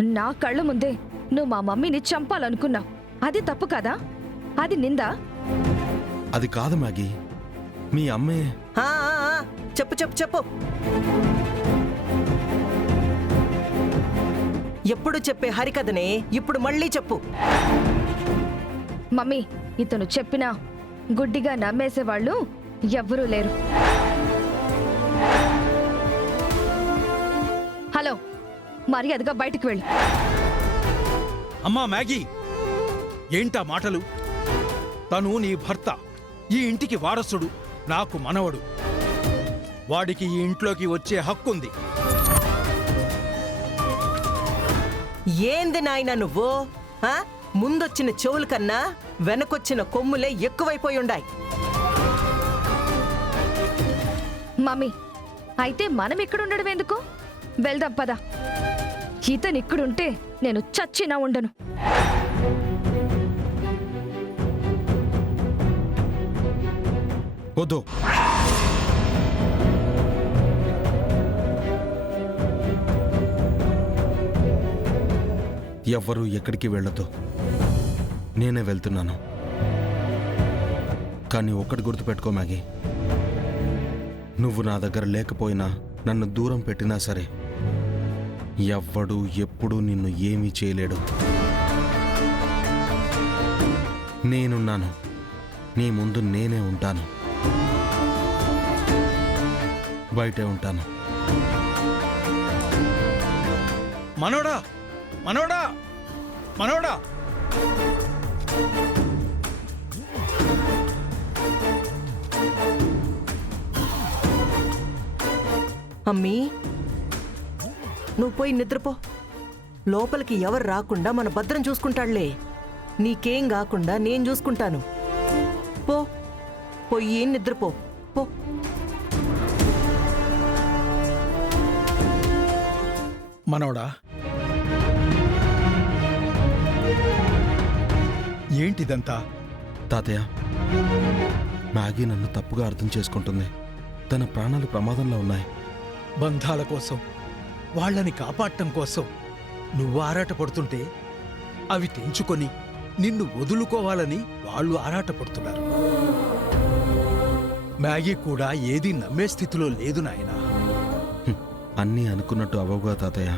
నా కళ్ళ ముందే నువ్వు మా మమ్మీని చంపాలనుకున్నావు. అది తప్పు కదా? అది నిందా? అది కాదు మ్యాగీ, మీ అమ్మే. చెప్పు చెప్పు చెప్పు. ఎప్పుడు చెప్పే హరికథనే ఇప్పుడు మళ్ళీ చెప్పు. మమ్మీ, ఇతను చెప్పినా గుడ్డిగా నమ్మేసేవాళ్ళు ఎవ్వరూ లేరు. హలో, మర్యాదగా బయటికి వెళ్ళు. అమ్మా మ్యాగీ, ఏంటా మాటలు? తను నీ భర్త, ఈ ఇంటికి వారసుడు, నాకు మనవడు. వాడికి ఈ ఇంట్లోకి వచ్చే హక్కుంది. ఏంది నాయనా నువ్వు? ముందొచ్చిన చెవుల కన్నా వెనకొచ్చిన కొమ్ములే ఎక్కువైపోయుండాయి. మమ్మీ, అయితే మనం ఇక్కడుండడం ఎందుకు? వెళ్దాం పద. ఇతను ఇక్కడుంటే నేను చచ్చినా ఉండను. వద్దు. ఎవ్వరూ ఎక్కడికి వెళ్ళొద్దు, నేనే వెళ్తున్నాను. కానీ ఒక్కటి గుర్తుపెట్టుకో మ్యాగీ, నువ్వు నా దగ్గర లేకపోయినా, నన్ను దూరం పెట్టినా సరే ఎవ్వడూ ఎప్పుడూ నిన్ను ఏమీ చేయలేడు. నేనున్నాను, నీ ముందు నేనే ఉంటాను, బయటే ఉంటాను. మనోడా, మనోడా, మనోడా! అమ్మీ, నువ్వు పోయి నిద్రపో. లోపలికి ఎవరు రాకుండా మన భద్రం చూసుకుంటాడులే. నీకేం కాకుండా నేను చూసుకుంటాను. పో, పోయి నిద్రపో పో. మనోడా, ఏంటిదంతా? తాతయ్య, మ్యాగీ నన్ను తప్పుగా అర్థం చేసుకుంటుంది. తన ప్రాణాలు ప్రమాదంలో ఉన్నాయి. బంధాల కోసం, వాళ్ళని కాపాడటం కోసం నువ్వు ఆరాటపడుతుంటే అవి తెంచుకొని నిన్ను వదులుకోవాలని వాళ్ళు ఆరాటపడుతున్నారు. మ్యాగీ కూడా ఏదీ నమ్మే స్థితిలో లేదు నాయనా. అన్నీ అనుకున్నట్టు అవవుగా తాతయ్య.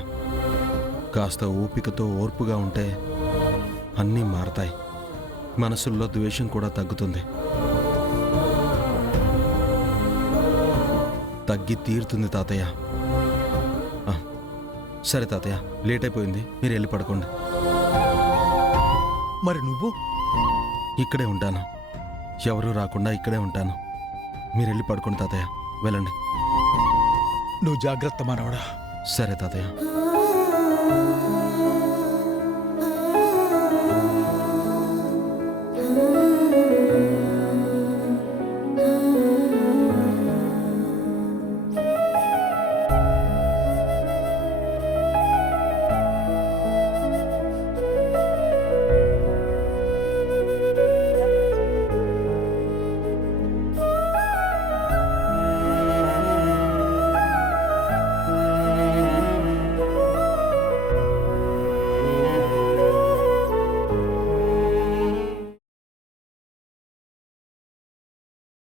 కాస్త ఓపికతో ఓర్పుగా ఉంటే అన్నీ మారతాయి. మనసుల్లో ద్వేషం కూడా తగ్గుతుంది, తగ్గి తీరుతుంది తాతయ్య. సరే తాతయ్య, లేట్ అయిపోయింది, మీరు వెళ్ళి పడుకోండి. మరి నువ్వు? ఇక్కడే ఉంటాను, ఎవరూ రాకుండా ఇక్కడే ఉంటాను. మీరు వెళ్ళి పడుకోండి తాతయ్య, వెళ్ళండి. నువ్వు జాగ్రత్త మనవడా. సరే తాతయ్య.